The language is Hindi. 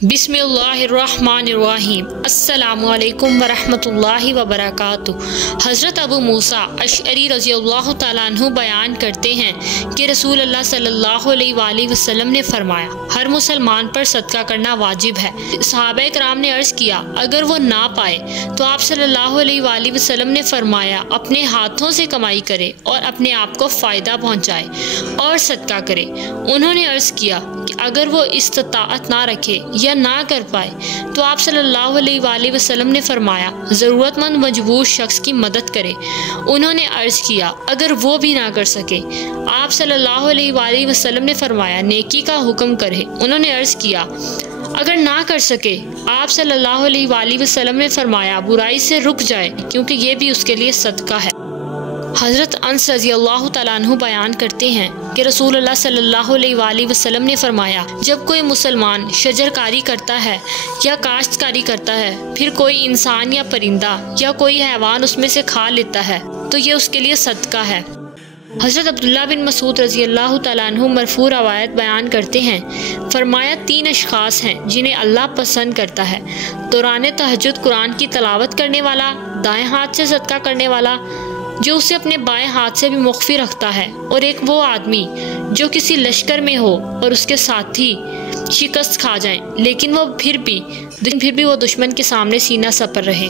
बिस्मिल्लाहिर्रहमानिर्रहीम। अस्सलामुअलैकुम वरहमतुल्लाहि वबरकातुहू। हज़रत अबू मूसा अशअरी रज़ियल्लाहु तआला अन्हु बयान करते हैं कि रसूल अल्लाह सल्लल्लाहु अलैहि वसल्लम ने फरमाया, हर मुसलमान पर सदका करना वाजिब है। सहाबा कराम ने अर्ज़ किया, अगर वो ना पाए तो आप सल्लल्लाहु अलैहि वसल्लम ने फरमाया, अपने हाथों से कमाई करे और अपने आप को फ़ायदा पहुँचाए और सदका करे। उन्होंने अर्ज़ किया कि अगर वो इस्तिताअत ना रखे या ना कर पाए तो आप सल्लल्लाहु अलैहि वसल्लम ने फरमाया, ज़रूरतमंद मजबूर शख्स की मदद करे। उन्होंने अर्ज़ किया, अगर वो भी ना कर सके, आप सल्लल्लाहु अलैहि वसल्लम ने फरमाया, नेकी का हुक्म करे। उन्होंने अर्ज़ किया, अगर ना कर सके, आप सल्लल्लाहु अलैहि वसल्लम ने फरमाया, बुराई से रुक जाए, क्योंकि ये भी उसके लिए सदका है। हज़रत अनस रज़ियल्लाहु तआला अन्हु बयान करते हैं कि रसूल अल्लाह सल्लल्लाहु अलैहि वसल्लम ने फरमाया, जब कोई मुसलमान शजरकारी करता है या काश्तकारी करता है, फिर कोई इंसान या परिंदा या कोई हैवान उसमें से खा लेता है, तो ये उसके लिए सदका है। हज़रत अब्दुल्लाह बिन मसूद रज़ियल्लाहु तआला अन्हु मरफू रवायत बयान करते हैं, फरमाया, 3 अशख़ास हैं जिन्हें अल्लाह पसंद करता है, दौरान तहज्जुद कुरान की तलावत करने वाला, दाएँ हाथ से सदका करने वाला जो उसे अपने बाएं हाथ से भी मुख्फी रखता है, और एक वो आदमी जो किसी लश्कर में हो और उसके साथी शिकस्त खा जाएं, लेकिन वो फिर भी वो दुश्मन के सामने सीना सपर रहे।